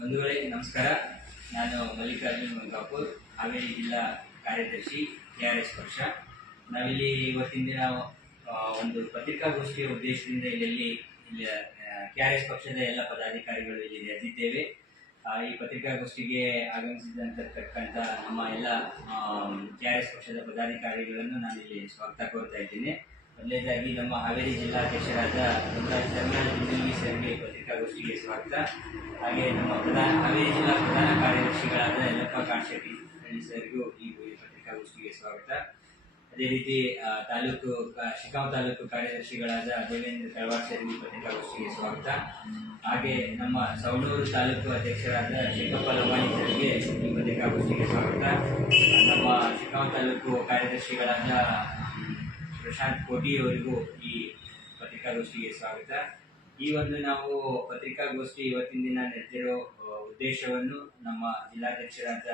ಬಂಧುಗಳೇ, ನಮಸ್ಕಾರ. ನಾನು ಮಲ್ಲಿಕಾರ್ಜುನ್ ಮಂಗಾಪುರ್ ಹಾವೇರಿ ಜಿಲ್ಲಾ ಕಾರ್ಯದರ್ಶಿ ಕೆ ಆರ್ ಎಸ್ ಪಕ್ಷ. ನಾವಿಲ್ಲಿ ಇವತ್ತಿನ ದಿನ ಒಂದು ಪತ್ರಿಕಾಗೋಷ್ಠಿಯ ಉದ್ದೇಶದಿಂದ ಇಲ್ಲಿ ಇಲ್ಲಿ ಕೆ ಆರ್ ಎಸ್ ಪಕ್ಷದ ಎಲ್ಲ ಪದಾಧಿಕಾರಿಗಳು ಇಲ್ಲಿ ನೆರೆದಿದ್ದೇವೆ. ಈ ಪತ್ರಿಕಾಗೋಷ್ಠಿಗೆ ಆಗಮಿಸಿದಂತಕ್ಕಂಥ ನಮ್ಮ ಎಲ್ಲ ಕೆ ಆರ್ ಎಸ್ ಪಕ್ಷದ ಪದಾಧಿಕಾರಿಗಳನ್ನು ನಾನು ಇಲ್ಲಿ ಸ್ವಾಗತ ಕೋರ್ತಾ ಇದ್ದೇನೆ. ಮೊದಲನೇದಾಗಿ ನಮ್ಮ ಹಾವೇರಿ ಜಿಲ್ಲಾಧ್ಯಕ್ಷರಾದ ಧರ್ಮರಾಜ್ ಸರ್ಗೆ ಪತ್ರಿಕಾಗೋಷ್ಠಿಗೆ ಸ್ವಾಗತ ಹಾಗೆ ನಮ್ಮ ಪ್ರಧಾನ ಹಾವೇರಿ ಜಿಲ್ಲಾ ಪ್ರಧಾನ ಕಾರ್ಯದರ್ಶಿಗಳಾದ ಯಲ್ಲಪ್ಪ ಕಾಣಶೆಟ್ಟಿ ಹಳ್ಳಿ ಸರ್ಗೂ ಈ ಪತ್ರಿಕಾಗೋಷ್ಠಿಗೆ ಸ್ವಾಗತ. ಅದೇ ರೀತಿ ತಾಲೂಕು ಶಿಕಾವ್ ತಾಲೂಕು ಕಾರ್ಯದರ್ಶಿಗಳಾದ ದೇವೇಂದ್ರ ತಳವಾರ್ ಸರ್ಗೂ ಪತ್ರಿಕಾಗೋಷ್ಠಿಗೆ ಸ್ವಾಗತ. ಹಾಗೆ ನಮ್ಮ ಸವಣೂರು ತಾಲೂಕು ಅಧ್ಯಕ್ಷರಾದ ಶೇಖಪ್ಪ ಲವಾಣಿ ಸರ್ಗೆ ಈ ಪತ್ರಿಕಾಗೋಷ್ಠಿಗೆ ಸ್ವಾಗತ. ನಮ್ಮ ಶಿಕಾವ್ ತಾಲೂಕು ಕಾರ್ಯದರ್ಶಿಗಳಾದ ಪ್ರಶಾಂತ್ ಕೋಟಿ ಅವರಿಗೂ ಈ ಪತ್ರಿಕಾಗೋಷ್ಠಿಗೆ ಸ್ವಾಗತ. ಈ ಒಂದು ನಾವು ಪತ್ರಿಕಾಗೋಷ್ಠಿ ಇವತ್ತಿನ ದಿನ ನಡೆದಿರೋ ಉದ್ದೇಶವನ್ನು ನಮ್ಮ ಜಿಲ್ಲಾಧ್ಯಕ್ಷರಾದ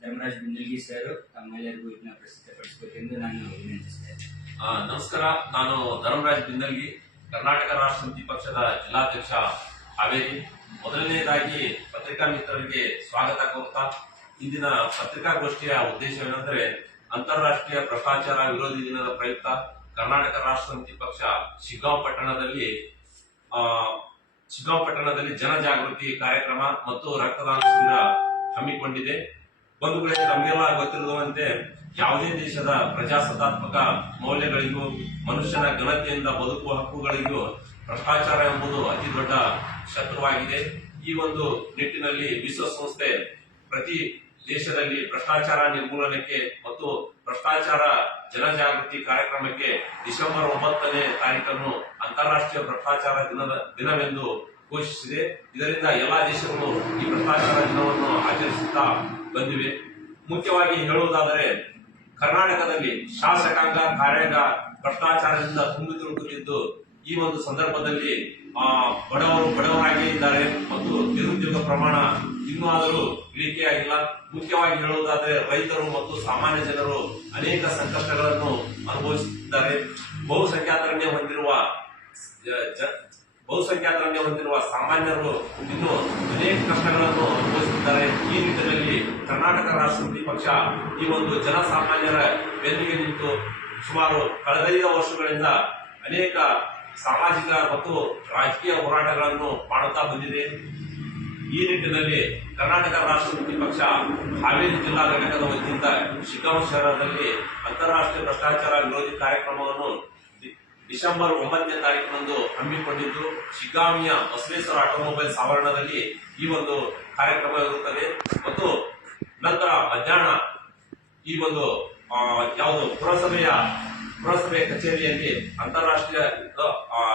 ಧರ್ಮರಾಜ್ ಬಿಂದಲ್ಗಿ ಸರ್ ತಮ್ಮೆಲ್ಲರಿಗೂ ಇದನ್ನ ಪ್ರಸಿದ್ಧಪಡಿಸಬೇಕೆಂದು ನಾನು ವಿನಂತಿಸ್ತೇನೆ ನಮಸ್ಕಾರ. ನಾನು ಧರ್ಮರಾಜ್ ಬಿಂದಲ್ಗಿ ಕರ್ನಾಟಕ ರಾಷ್ಟ್ರ ಸಮಿತಿ ಪಕ್ಷದ ಜಿಲ್ಲಾಧ್ಯಕ್ಷ ಹಾವೇರಿ. ಮೊದಲನೇದಾಗಿ ಪತ್ರಿಕಾ ಮಿತ್ರರಿಗೆ ಸ್ವಾಗತ ಕೋರ್ತಾ ಇಂದಿನ ಪತ್ರಿಕಾಗೋಷ್ಠಿಯ ಉದ್ದೇಶವೇನೆಂದರೆ ಅಂತಾರಾಷ್ಟ್ರೀಯ ಭ್ರಷ್ಟಾಚಾರ ವಿರೋಧಿ ದಿನದ ಪ್ರಯುಕ್ತ ಕರ್ನಾಟಕ ರಾಷ್ಟ್ರ ಸಮಿತಿ ಪಕ್ಷ ಶಿಗ್ಗಾಂವ್ ಪಟ್ಟಣದಲ್ಲಿ ಶಿಗ್ಗಾಂವ್ ಪಟ್ಟಣದಲ್ಲಿ ಜನಜಾಗೃತಿ ಕಾರ್ಯಕ್ರಮ ಮತ್ತು ರಕ್ತದಾನ ಶಿಬಿರ ಹಮ್ಮಿಕೊಂಡಿದೆ. ಬಂಧುಗಳೇ ನಮಗೆಲ್ಲ ಗೊತ್ತಿರುವಂತೆ ಯಾವುದೇ ದೇಶದ ಪ್ರಜಾಸತ್ತಾತ್ಮಕ ಮೌಲ್ಯಗಳಿಗೂ, ಮನುಷ್ಯನ ಘನತೆಯಿಂದ ಬದುಕುವ ಹಕ್ಕುಗಳಿಗೂ ಭ್ರಷ್ಟಾಚಾರ ಎಂಬುದು ಅತಿ ದೊಡ್ಡ ಶತ್ರುವಾಗಿದೆ. ಈ ಒಂದು ನಿಟ್ಟಿನಲ್ಲಿ ವಿಶ್ವಸಂಸ್ಥೆ ಪ್ರತಿ ದೇಶದಲ್ಲಿ ಭ್ರಷ್ಟಾಚಾರ ನಿರ್ಮೂಲನಕ್ಕೆ ಮತ್ತು ಭ್ರಷ್ಟಾಚಾರ, ಜನಜಾಗೃತಿ ಕಾರ್ಯಕ್ರಮಕ್ಕೆ ಡಿಸೆಂಬರ್ ಒಂಬತ್ತನೇ ತಾರೀಕನ್ನು ಅಂತಾರಾಷ್ಟ್ರೀಯ ಭ್ರಷ್ಟಾಚಾರ ದಿನದ ದಿನವೆಂದು ಘೋಷಿಸಿದೆ. ಇದರಿಂದ ಎಲ್ಲಾ ದೇಶಗಳು ಈ ಭ್ರಷ್ಟಾಚಾರ ದಿನವನ್ನು ಆಚರಿಸುತ್ತಾ ಬಂದಿವೆ. ಮುಖ್ಯವಾಗಿ ಹೇಳುವುದಾದರೆ, ಕರ್ನಾಟಕದಲ್ಲಿ ಶಾಸಕಾಂಗ, ಕಾರ್ಯಾಂಗ ಭ್ರಷ್ಟಾಚಾರದಿಂದ ತುಂಬಿ ತುಳುಕುತ್ತಿದ್ದು ಈ ಒಂದು ಸಂದರ್ಭದಲ್ಲಿ ಆ, ಬಡವರು ಬಡವರಾಗಿಯೇ ಇದ್ದಾರೆ ಮತ್ತು ನಿರುದ್ಯೋಗ ಪ್ರಮಾಣ ಇನ್ನೂ ಆದರೂ ಇಳಿಕೆಯಾಗಿಲ್ಲ ಮುಖ್ಯವಾಗಿ ಹೇಳುವುದಾದರೆ ರೈತರು ಮತ್ತು ಸಾಮಾನ್ಯ ಜನರು ಅನೇಕ ಸಂಕಷ್ಟಗಳನ್ನು ಅನುಭವಿಸುತ್ತಿದ್ದಾರೆ. ಬಹುಸಂಖ್ಯಾತರನ್ನೇ ಹೊಂದಿರುವ ಬಹುಸಂಖ್ಯಾತರನ್ನೇ ಹೊಂದಿರುವ ಸಾಮಾನ್ಯರು ಇನ್ನು ಅನೇಕ ಕಷ್ಟಗಳನ್ನು ಅನುಭವಿಸುತ್ತಿದ್ದಾರೆ. ಈ ನಿಟ್ಟಿನಲ್ಲಿ ಕರ್ನಾಟಕ ರಾಷ್ಟ್ರಪತಿ ಪಕ್ಷ ಈ ಒಂದು ಜನಸಾಮಾನ್ಯರ ಬೆನ್ನಿಗೆ ನಿಂತು ಸುಮಾರು ಕಳೆದೈದು ವರ್ಷಗಳಿಂದ ಅನೇಕ ಸಾಮಾಜಿಕ ಮತ್ತು ರಾಜಕೀಯ ಹೋರಾಟಗಳನ್ನು ಮಾಡುತ್ತಾ ಬಂದಿದೆ. ಈ ನಿಟ್ಟಿನಲ್ಲಿ ಕರ್ನಾಟಕ ರಾಷ್ಟ್ರ ಮುಕ್ತಿ ಪಕ್ಷ ಹಾವೇರಿ ಜಿಲ್ಲಾ ಘಟಕದ ವತಿಯಿಂದ ಶಿಕಾಗೋ ಶಹರದಲ್ಲಿ ಅಂತಾರಾಷ್ಟ್ರೀಯ ಭ್ರಷ್ಟಾಚಾರ ವಿರೋಧಿ ಕಾರ್ಯಕ್ರಮವನ್ನು ಡಿಸೆಂಬರ್ ಒಂಬತ್ತನೇ ತಾರೀಕಿನಂದು ಹಮ್ಮಿಕೊಂಡಿದ್ದು, ಶಿಗ್ಗಾಮಿಯ ಬಸವೇಶ್ವರ ಆಟೋಮೊಬೈಲ್ ಆವರಣದಲ್ಲಿ ಈ ಒಂದು ಕಾರ್ಯಕ್ರಮ ಇರುತ್ತದೆ. ಮತ್ತು ನಂತರ ಮಧ್ಯಾಹ್ನ ಈ ಒಂದು ಯಾವುದು ಪುರಸಭೆಯ ಪುರಸಭೆ ಕಚೇರಿಯಲ್ಲಿ ಅಂತಾರಾಷ್ಟ್ರೀಯ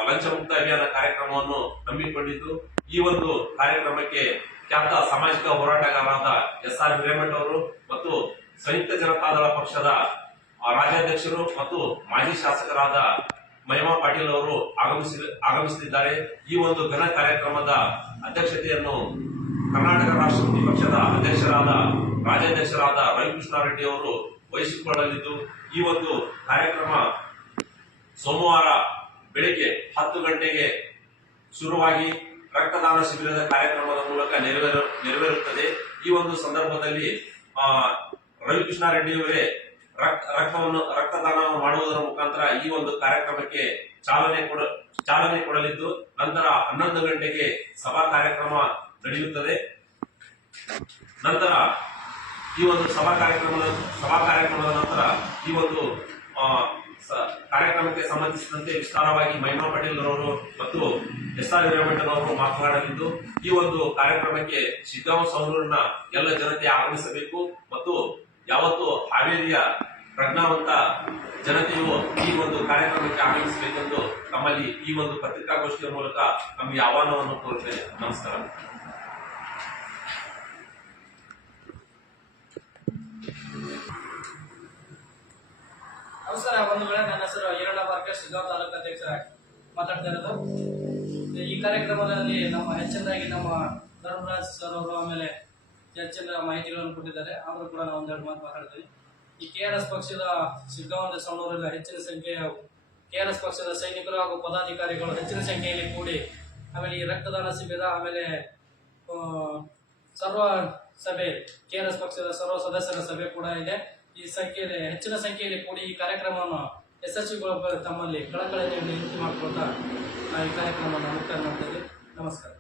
ಲಂಚ ಮುಕ್ತ ಅಭಿಯಾನ ಕಾರ್ಯಕ್ರಮವನ್ನು ಹಮ್ಮಿಕೊಂಡಿದ್ದು, ಈ ಒಂದು ಕಾರ್ಯಕ್ರಮಕ್ಕೆ ಖ್ಯಾತ ಸಾಮಾಜಿಕ ಹೋರಾಟಗಾರರಾದ ಎಸ್ ಆರ್ ಹಿರೇಮಠ್ ಅವರು ಮತ್ತು ಸಂಯುಕ್ತ ಜನತಾದಳ ಪಕ್ಷದ ರಾಜ್ಯಾಧ್ಯಕ್ಷರು ಮತ್ತು ಮಾಜಿ ಶಾಸಕರಾದ ಮಹಿಮಾ ಪಾಟೀಲ್ ಅವರು ಆಗಮಿಸಿ, ಆಗಮಿಸುತ್ತಿದ್ದಾರೆ. ಈ ಒಂದು ಘನ ಕಾರ್ಯಕ್ರಮದ ಅಧ್ಯಕ್ಷತೆಯನ್ನು ಕರ್ನಾಟಕ ರಾಷ್ಟ್ರಪತಿ ಪಕ್ಷದ ಅಧ್ಯಕ್ಷರಾದ, ರಾಜ್ಯಾಧ್ಯಕ್ಷರಾದ ರವಿಕೃಷ್ಣ ರೆಡ್ಡಿ ಅವರು ವಹಿಸಿಕೊಳ್ಳಲಿದ್ದು, ಈ ಒಂದು ಕಾರ್ಯಕ್ರಮ ಸೋಮವಾರ ಬೆಳಿಗ್ಗೆ ಹತ್ತು ಗಂಟೆಗೆ ಶುರುವಾಗಿ ರಕ್ತದಾನ ಶಿಬಿರದ ಕಾರ್ಯಕ್ರಮದ ಮೂಲಕ ನೆರವೇರು, ನೆರವೇರುತ್ತದೆ. ಈ ಒಂದು ಸಂದರ್ಭದಲ್ಲಿ ರವಿಕೃಷ್ಣ ರೆಡ್ಡಿಯವರೇ ರಕ್ತ ರಕ್ತವನ್ನು, ರಕ್ತದಾನವನ್ನು ಮಾಡುವುದರ ಮುಖಾಂತರ ಈ ಒಂದು ಕಾರ್ಯಕ್ರಮಕ್ಕೆ ಚಾಲನೆ ಕೊಡ, ಚಾಲನೆ ಕೊಡಲಿದ್ದು, ನಂತರ ಹನ್ನೊಂದು ಗಂಟೆಗೆ ಸಭಾ ಕಾರ್ಯಕ್ರಮ ನಡೆಯುತ್ತದೆ. ನಂತರ ಈ ಒಂದು ಸಭಾ ಕಾರ್ಯಕ್ರಮದ ಸಭಾ ಕಾರ್ಯಕ್ರಮದ ನಂತರ ಈ ಒಂದು ಕಾರ್ಯಕ್ರಮಕ್ಕೆ ಸಂಬಂಧಿಸಿದಂತೆ ವಿಸ್ತಾರವಾಗಿ ಮಹಿಮಾ ಪಟೇಲ್ ಅವರು ಮತ್ತು ಎಸ್ ಆರ್ ಹಿರೇಮಠನವರು ಮಾತನಾಡಲಿದ್ದು, ಈ ಒಂದು ಕಾರ್ಯಕ್ರಮಕ್ಕೆ ಸಿದ್ದಾಮ ಸೌರೂರಿನ ಎಲ್ಲ ಜನತೆ ಆಗಮಿಸಬೇಕು ಮತ್ತು ಯಾವತ್ತು ಹಾವೇರಿಯ ಪ್ರಜ್ಞಾವಂತ ಜನತೆಯು ಈ ಒಂದು ಕಾರ್ಯಕ್ರಮಕ್ಕೆ ಆಗಮಿಸಬೇಕೆಂದು ತಮ್ಮಲ್ಲಿ ಈ ಒಂದು ಪತ್ರಿಕಾಗೋಷ್ಠಿಯ ಮೂಲಕ ನಮಗೆ ಆಹ್ವಾನವನ್ನು ಕೋರುತ್ತೇನೆ. ನಮಸ್ಕಾರ. ನಮಸ್ಕಾರ ಒಂದು ವೇಳೆ ನನ್ನ ಹೆಸರು ಈರಣ್ಣ ಬಾರ್ಕೆ ಶಿಗ್ಗಾಂವ್ ತಾಲೂಕು ಅಧ್ಯಕ್ಷರಾಗಿ ಮಾತಾಡ್ತಾ ಇರೋದು ಈ ಕಾರ್ಯಕ್ರಮದಲ್ಲಿ ನಮ್ಮ ಹೆಚ್ಚಿನದಾಗಿ ನಮ್ಮ ಧರ್ಮರಾಜ್ ಸರ್ ಅವರು ಆಮೇಲೆ ಹೆಚ್ಚಿನ ಮಾಹಿತಿಗಳನ್ನು ಕೊಟ್ಟಿದ್ದಾರೆ. ಅವರು ಕೂಡ ನಾವು ಒಂದೆರಡು ಮಾತು ಮಾತಾಡ್ತೀವಿ. ಈ ಕೆ ಆರ್ ಎಸ್ ಪಕ್ಷದ ಶಿಗ್ಗಾಂವ್ ಸವಣೂರಿನ ಹೆಚ್ಚಿನ ಸಂಖ್ಯೆಯ ಕೆ ಆರ್ ಎಸ್ ಪಕ್ಷದ ಸೈನಿಕರು ಹಾಗೂ ಪದಾಧಿಕಾರಿಗಳು ಹೆಚ್ಚಿನ ಸಂಖ್ಯೆಯಲ್ಲಿ ಕೂಡಿ ಆಮೇಲೆ ಈ ರಕ್ತದಾನ ಶಿಬಿರ, ಆಮೇಲೆ ಸರ್ವ ಸಭೆ, ಕೆ ಆರ್ ಎಸ್ ಪಕ್ಷದ ಸರ್ವ ಸದಸ್ಯರ ಸಭೆ ಕೂಡ ಇದೆ. ಈ ಸಂಖ್ಯೆಯಲ್ಲಿ, ಹೆಚ್ಚಿನ ಸಂಖ್ಯೆಯಲ್ಲಿ ಕೂಡಿ ಈ ಕಾರ್ಯಕ್ರಮವನ್ನು ಯಶಸ್ವಿಗೊಳಿಸಲು ತಮ್ಮಲ್ಲಿ ಕಳಕಳಿಯನ್ನು ವಿನಂತಿ ಮಾಡಿಕೊಳ್ತಾ ಈ ಕಾರ್ಯಕ್ರಮವನ್ನು ಮುಕ್ತಾಯ ಮಾಡ್ತೇವೆ. ನಮಸ್ಕಾರ.